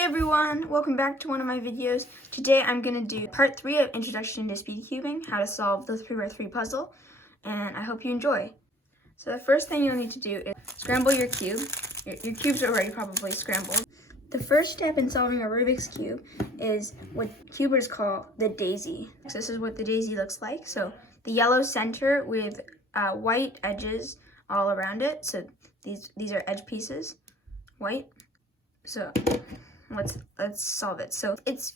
Hey everyone, welcome back to one of my videos. Today I'm going to do part 3 of Introduction to Speedcubing, how to solve the 3x3 puzzle, and I hope you enjoy. So the first thing you'll need to do is scramble your cube. Your cube's already probably scrambled. The first step in solving a Rubik's Cube is what cubers call the daisy. So this is what the daisy looks like. So the yellow center with white edges all around it. So these are edge pieces, white. So let's solve it. So it's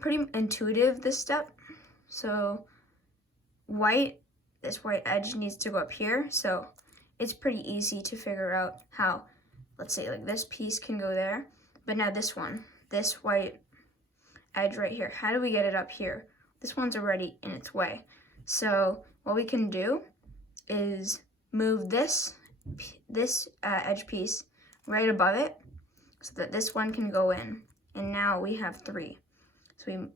pretty intuitive, this step. So this white edge needs to go up here. So it's pretty easy to figure out how, let's say like this piece can go there. But now this white edge right here, how do we get it up here? This one's already in its way. So what we can do is move this edge piece right above it, so that this one can go in, and now we have 3. So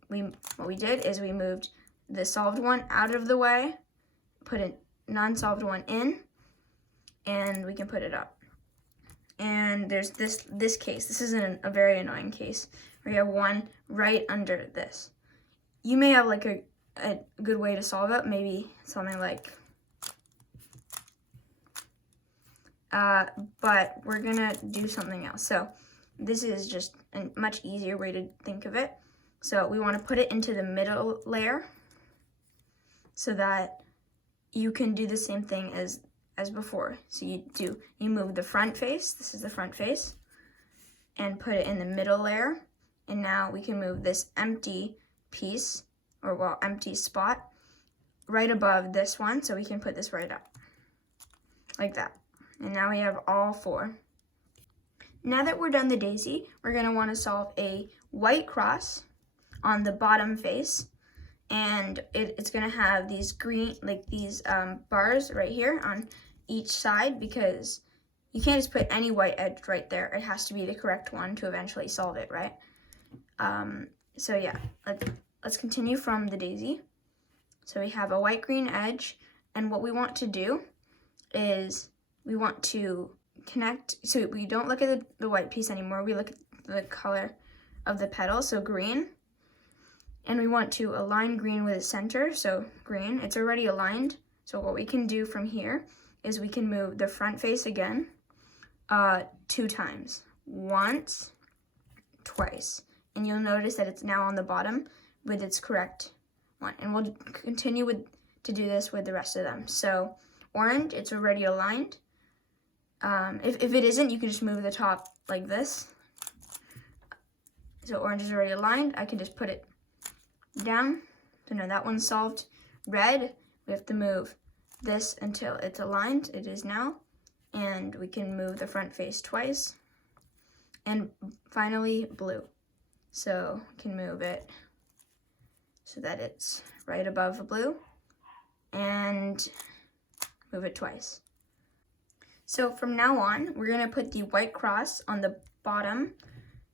what we did is we moved the solved one out of the way, put a non-solved one in, and we can put it up. And there's this case. This is a very annoying case where you have one right under this. You may have like a good way to solve it, maybe something like, but we're gonna do something else. So this is just a much easier way to think of it. So we want to put it into the middle layer so that you can do the same thing as before. So you move the front face, this is the front face, and put it in the middle layer. And now we can move this empty piece, or empty spot, right above this one, so we can put this right up, like that. And now we have all 4. Now that we're done the daisy, we're going to want to solve a white cross on the bottom face, and it's going to have these green, like these bars right here on each side, because you can't just put any white edge right there. It has to be the correct one to eventually solve it, right? So yeah, let's continue from the daisy. So we have a white-green edge, and what we want to do is we want to connect, so we don't look at the white piece anymore, we look at the color of the petal, so green, and we want to align green with the center, so green, it's already aligned. So what we can do from here is we can move the front face again 2 times, once, twice, and you'll notice that it's now on the bottom with its correct one, and we'll continue to do this with the rest of them. So orange, it's already aligned. If it isn't, you can just move the top like this. So orange is already aligned. I can just put it down. So now that one's solved. Red, we have to move this until it's aligned. It is now. And we can move the front face twice. And finally, blue. So we can move it so that it's right above the blue. And move it twice. So from now on, we're going to put the white cross on the bottom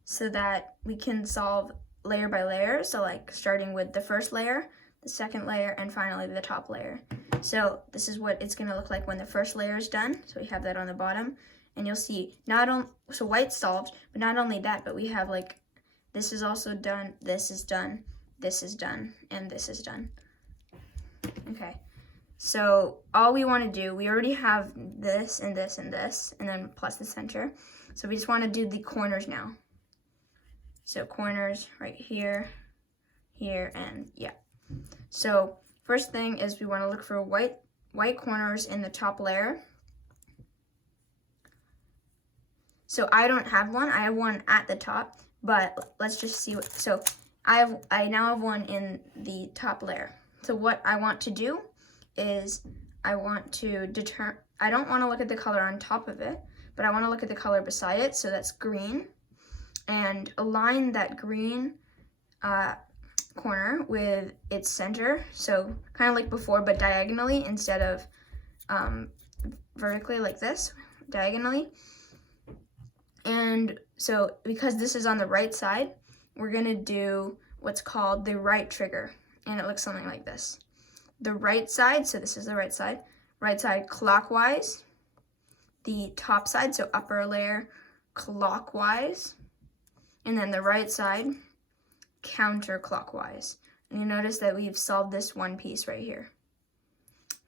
so that we can solve layer by layer. So like starting with the first layer, the second layer, and finally the top layer. So this is what it's going to look like when the first layer is done. So we have that on the bottom, and you'll see so white's solved, but not only that, but we have like, this is also done, this is done, this is done, and this is done. Okay. So all we want to do, we already have this and this and this, and then plus the center. So we just want to do the corners now. So corners right here, here, and yeah. So first thing is we want to look for white corners in the top layer. So I don't have one. I have one at the top, but let's just see what. So I now have one in the top layer. So what I want to do is I want to I don't want to look at the color on top of it, but I want to look at the color beside it, so that's green, and align that green corner with its center, so kind of like before, but diagonally instead of vertically like this, diagonally. And so because this is on the right side, we're going to do what's called the right trigger, and it looks something like this. The right side, so this is the right side clockwise, the top side, so upper layer clockwise, and then the right side counterclockwise. And you notice that we've solved this one piece right here.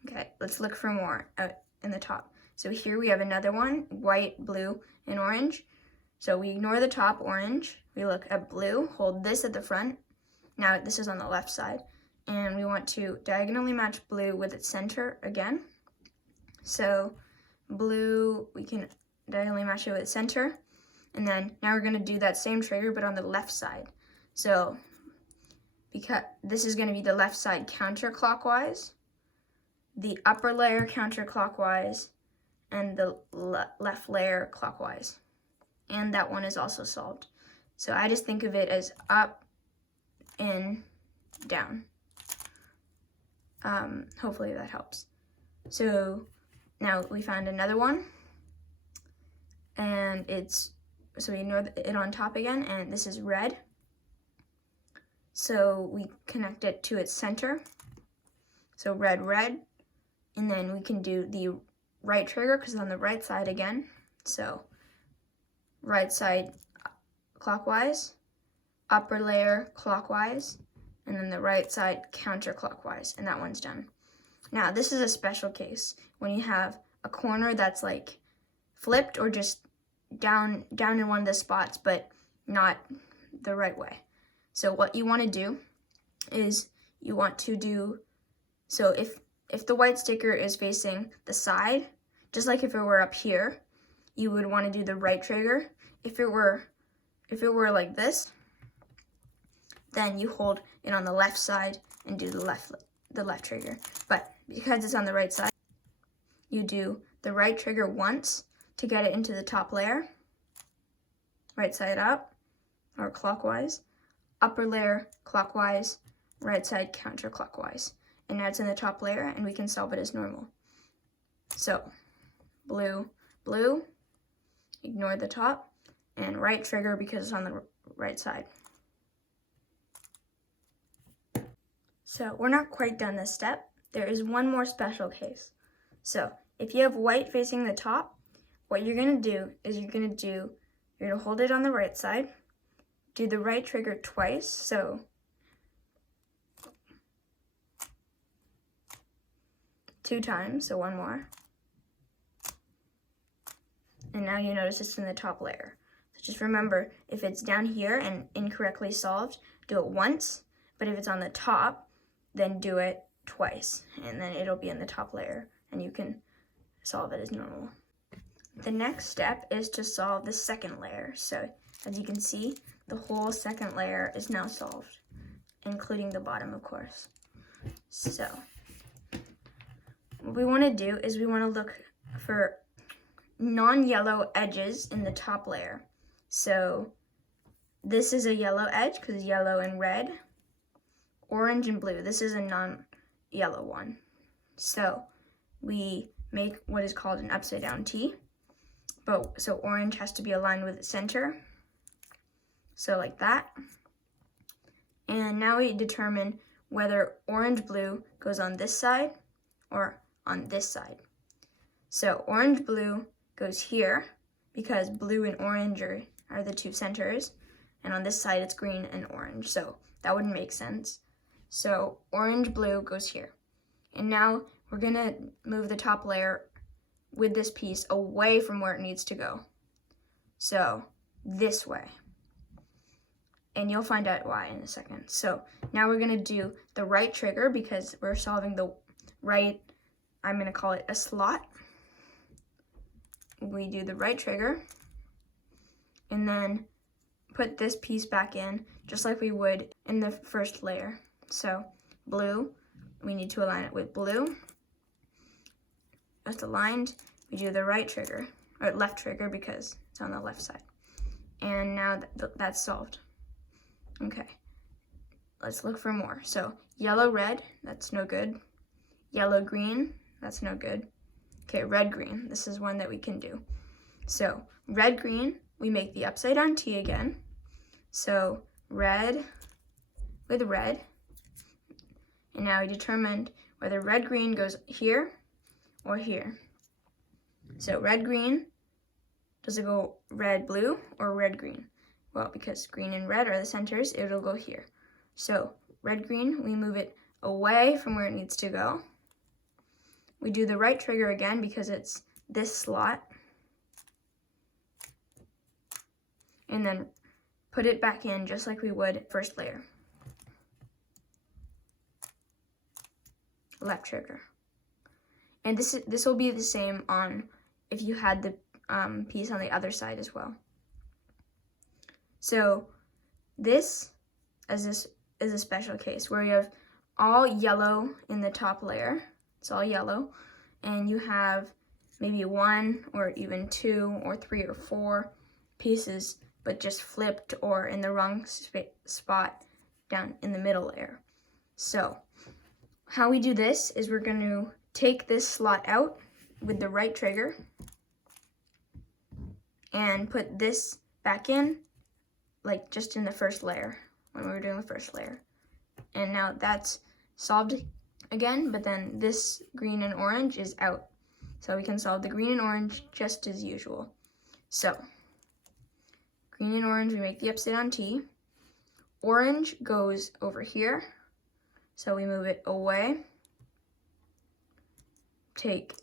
Okay, let's look for more out in the top. So here we have another one, white, blue, and orange. So we ignore the top orange, we look at blue, hold this at the front. Now this is on the left side. And we want to diagonally match blue with its center again. So blue, we can diagonally match it with its center. And then now we're gonna do that same trigger, but on the left side. So because this is gonna be the left side counterclockwise, the upper layer counterclockwise, and the left layer clockwise. And that one is also solved. So I just think of it as up, in, down. Hopefully that helps. So now we found another one, and so we ignore it on top again, and this is red. So we connect it to its center. So red, red, and then we can do the right trigger because it's on the right side again. So right side clockwise, upper layer clockwise, and then the right side counterclockwise, and that one's done. Now this is a special case when you have a corner that's like flipped or just down in one of the spots, but not the right way. So what you want to do is you want to do, so if the white sticker is facing the side, just like if it were up here, you would want to do the right trigger. If it were like this, then you hold it on the left side and do the left trigger. But because it's on the right side, you do the right trigger once to get it into the top layer, right side up, or clockwise, upper layer clockwise, right side counterclockwise. And now it's in the top layer, and we can solve it as normal. So blue, blue, ignore the top, and right trigger because it's on the right side. So we're not quite done this step. There is one more special case. So if you have white facing the top, what you're gonna do is you're gonna hold it on the right side, do the right trigger twice, so two times, so one more. And now you notice it's in the top layer. So just remember, if it's down here and incorrectly solved, do it once, but if it's on the top, then do it twice, and then it'll be in the top layer, and you can solve it as normal. The next step is to solve the second layer. So as you can see, the whole second layer is now solved, including the bottom, of course. So what we want to do is we want to look for non-yellow edges in the top layer. So this is a yellow edge because yellow and red, orange and blue. This is a non-yellow one. So we make what is called an upside down T. So orange has to be aligned with the center. So like that. And now we determine whether orange-blue goes on this side or on this side. So orange-blue goes here because blue and orange are the two centers. And on this side, it's green and orange. So that wouldn't make sense. So orange-blue goes here. And now we're gonna move the top layer with this piece away from where it needs to go. So this way. And you'll find out why in a second. So now we're gonna do the right trigger because we're solving the right, I'm gonna call it a slot. We do the right trigger and then put this piece back in just like we would in the first layer. So blue, we need to align it with blue. Just aligned, we do the right trigger, or left trigger because it's on the left side. And now that's solved. Okay, let's look for more. So yellow, red, that's no good. Yellow, green, that's no good. Okay, red, green, this is one that we can do. So red, green, we make the upside down T again. So red with red. And now we determined whether red, green goes here or here. So red, green, does it go red, blue or red, green? well, because green and red are the centers, it'll go here. So red, green, we move it away from where it needs to go. We do the right trigger again because it's this slot. And then put it back in just like we would first layer. Left trigger. And this will be the same on if you had the piece on the other side as well. So this is a special case where you have all yellow in the top layer. It's all yellow. And you have maybe 1 or even 2 or 3 or 4 pieces, but just flipped or in the wrong spot down in the middle layer. So how we do this is we're going to take this slot out with the right trigger and put this back in, like just in the first layer when we were doing the first layer. And now that's solved again, but then this green and orange is out. So we can solve the green and orange just as usual. So green and orange, we make the upside down T. Orange goes over here, so we move it away. Take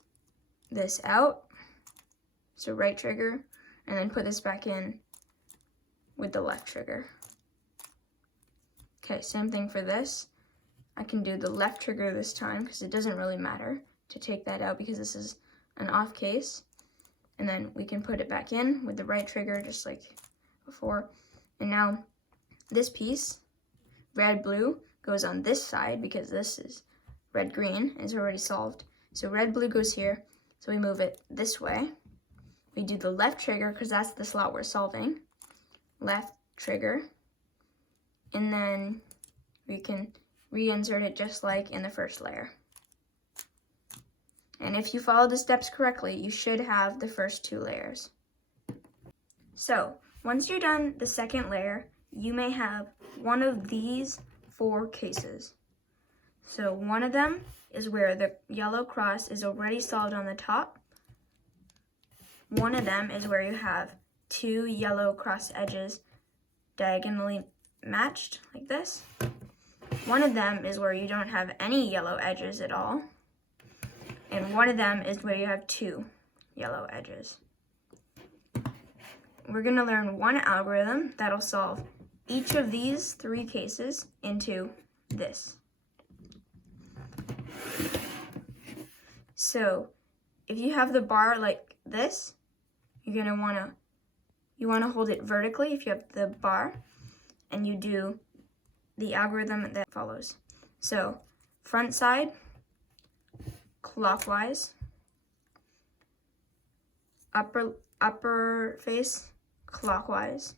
this out, so right trigger, and then put this back in with the left trigger. Okay, same thing for this. I can do the left trigger this time because it doesn't really matter to take that out because this is an off case. And then we can put it back in with the right trigger just like before. And now this piece, red, blue, goes on this side because this is red, green, is already solved. So red, blue goes here, so we move it this way. We do the left trigger because that's the slot we're solving. Left trigger. And then we can reinsert it just like in the first layer. And if you follow the steps correctly, you should have the first 2 layers. So once you're done the second layer, you may have one of these 4 cases. So one of them is where the yellow cross is already solved on the top. One of them is where you have 2 yellow cross edges diagonally matched like this. One of them is where you don't have any yellow edges at all. And one of them is where you have 2 yellow edges. We're going to learn one algorithm that'll solve each of these 3 cases into this. So if you have the bar like this, you're going to want to hold it vertically if you have the bar, and you do the algorithm that follows. So front side, clockwise, upper face, clockwise,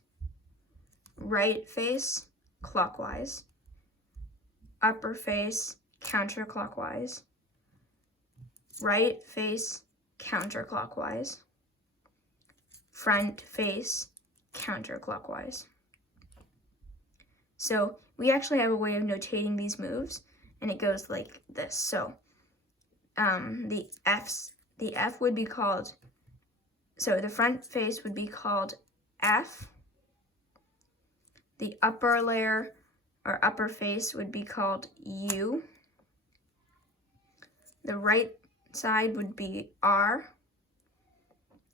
right face, clockwise, upper face, counterclockwise, right face, counterclockwise, front face, counterclockwise. So we actually have a way of notating these moves, and it goes like this. So the F would be called, so the front face would be called F. The upper layer or upper face would be called U. The right side would be R.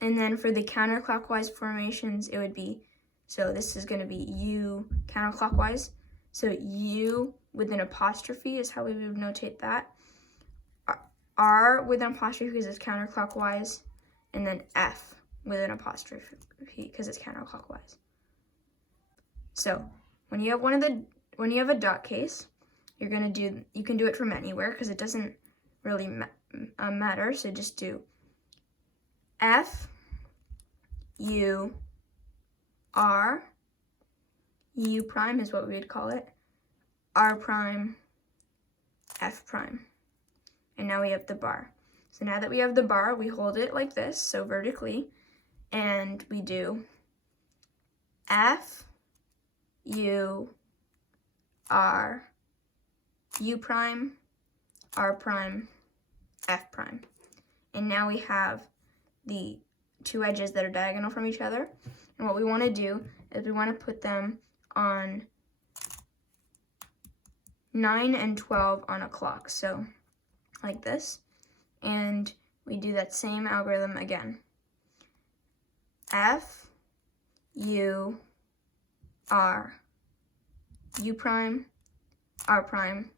And then for the counterclockwise formations, it would be, so this is going to be U counterclockwise. So U with an apostrophe is how we would notate that. R with an apostrophe because it's counterclockwise. And then F with an apostrophe because it's counterclockwise. So when you have a dot case, you can do it from anywhere because it doesn't really matter. So just do F, U, R, U prime is what we would call it, R prime, F prime. And now we have the bar. So now that we have the bar, we hold it like this, so vertically, and we do F, U, R, U prime, R prime, F prime. And now we have the 2 edges that are diagonal from each other. And what we want to do is we want to put them on 9 and 12 on a clock, so like this. And we do that same algorithm again. F, U, R, U prime, R prime,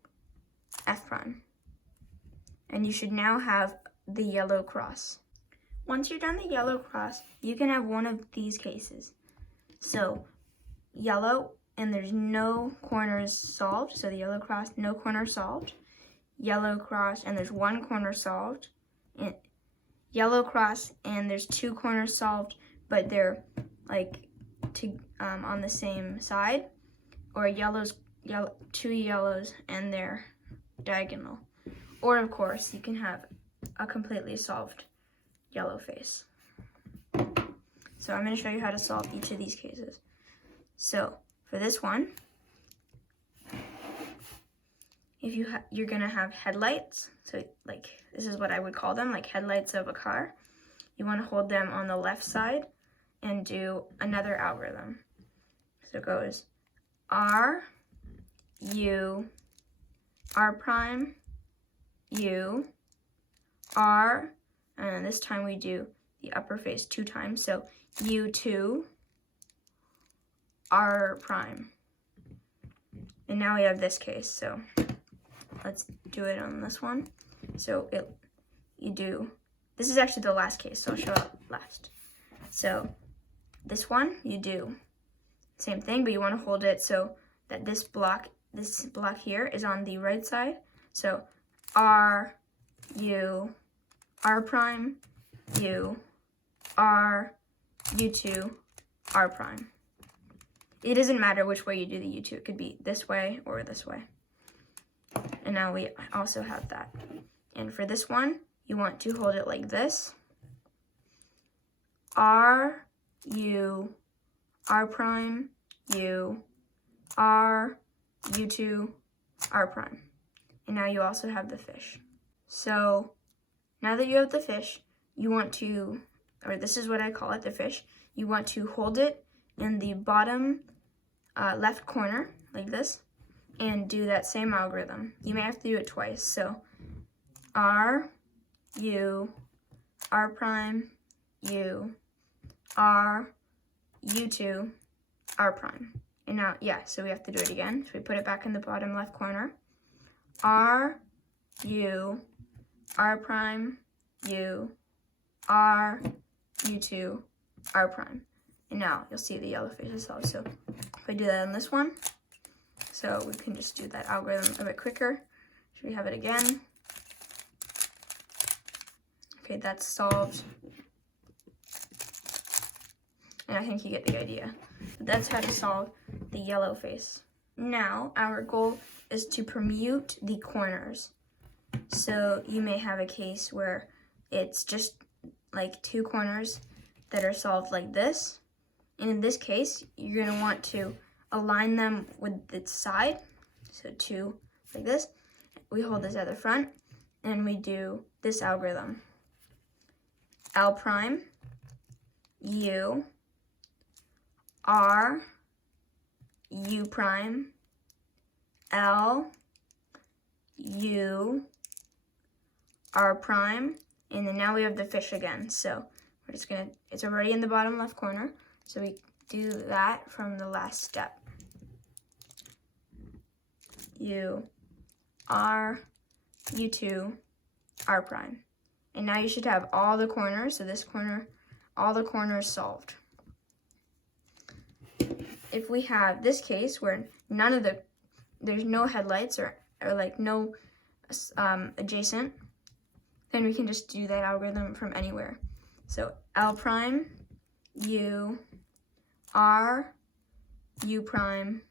F prime. And you should now have the yellow cross. Once you're done the yellow cross, you can have one of these cases. So yellow, and there's no corners solved, so the yellow cross, no corner solved. Yellow cross, and there's one corner solved. And yellow cross, and there's two corners solved, but they're like on the same side. Or two yellows, and they're diagonal. Or of course, you can have a completely solved yellow face. So I'm going to show you how to solve each of these cases. So for this one, if you're going to have headlights, so like this is what I would call them, like headlights of a car. You want to hold them on the left side and do another algorithm. So it goes R, U, R prime, U, R, and this time we do the upper face 2 times, so U2, R prime. And now we have this case, so let's do it on this one. So this is actually the last case, so I'll show it last. So this one, you do same thing, but you want to hold it so that this block here is on the right side. So R, U, R prime, U, R, U2, R prime. It doesn't matter which way you do the U2. It could be this way or this way. And now we also have that. And for this one, you want to hold it like this. R, U, R prime, U, R, U2, R prime. And now you also have the fish. So now that you have the fish, you want to, or this is what I call it, the fish, you want to hold it in the bottom left corner, like this, and do that same algorithm. You may have to do it twice. So R, U, R prime, U, R, U2, R prime. And now, so we have to do it again. So we put it back in the bottom left corner. R, U, R prime, U, R, U2, R prime. And now you'll see the yellow face is solved. So if I do that on this one, so we can just do that algorithm a bit quicker. Should we have it again? Okay, that's solved. And I think you get the idea. But that's how to solve the yellow face. Now, our goal is to permute the corners. So you may have a case where it's just like 2 corners that are solved like this. And in this case, you're going to want to align them with the side. So 2 like this. We hold this at the front, and we do this algorithm. L prime, U, R, U prime, L, U, R prime, and then now we have the fish again. So we're just gonna, it's already in the bottom left corner, so we do that from the last step. U, R, U2, R prime. And now you should have all the corners, so this corner, all the corners solved. If we have this case where there's no headlights or like no adjacent, then we can just do that algorithm from anywhere. So L prime, U, R, U prime,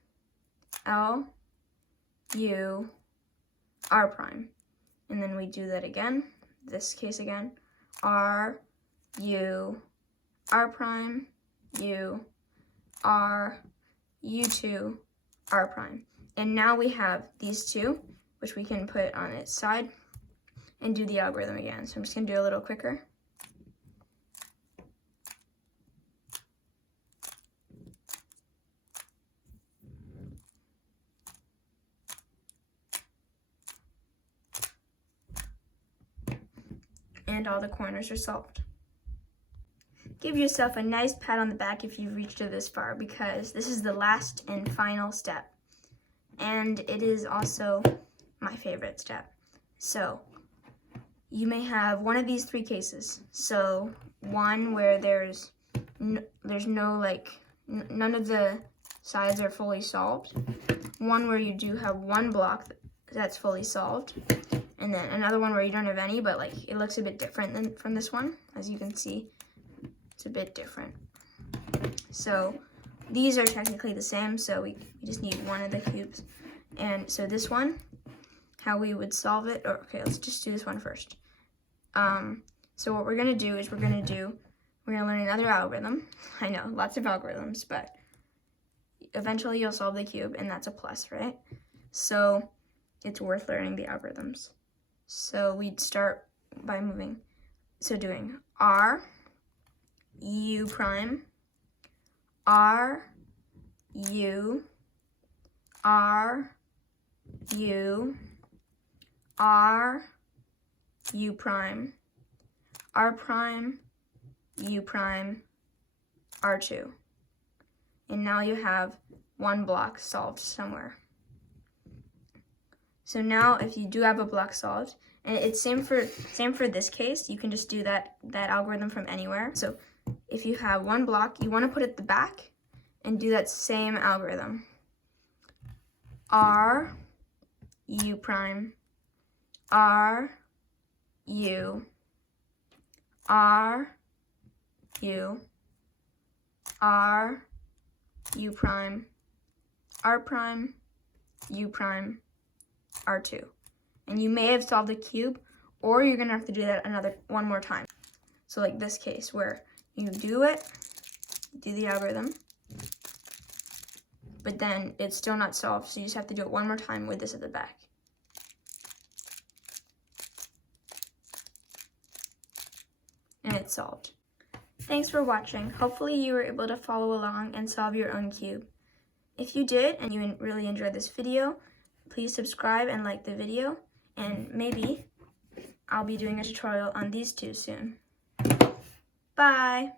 L, U, R prime. And then we do that again, this case again, R, U, R prime, U, R, U2, R prime. And now we have these 2, which we can put on its side and do the algorithm again. So I'm just gonna do it a little quicker. and all the corners are solved. Give yourself a nice pat on the back if you've reached it this far, because this is the last and final step. And it is also my favorite step. So you may have one of these three cases. So one where there's no none of the sides are fully solved. One where you do have one block that's fully solved. And then another one where you don't have any, but like it looks a bit different than from this one. As you can see, it's a bit different. So these are technically the same, so we just need one of the cubes. And so this one, how we would solve it, or okay, let's just do this one first. So what we're gonna do is we're gonna learn another algorithm. I know, lots of algorithms, but eventually you'll solve the cube, and that's a plus, right? So it's worth learning the algorithms. So we'd start by doing R, U prime, R, U, R, U, R, U prime, R prime, U prime, R2. And now you have one block solved somewhere. So now if you do have a block solved, and it's same for this case, you can just do that algorithm from anywhere. So if you have one block, you want to put it at the back and do that same algorithm. R, U prime, R, U, R, U, R, U prime, R prime, U prime, R2. And you may have solved the cube, or you're gonna have to do that one more time. So like this case where you do the algorithm, but then it's still not solved, so you just have to do it one more time with this at the back. And it's solved. Thanks for watching. Hopefully you were able to follow along and solve your own cube. If you did and you really enjoyed this video, please subscribe and like the video, and maybe I'll be doing a tutorial on these two soon. Bye!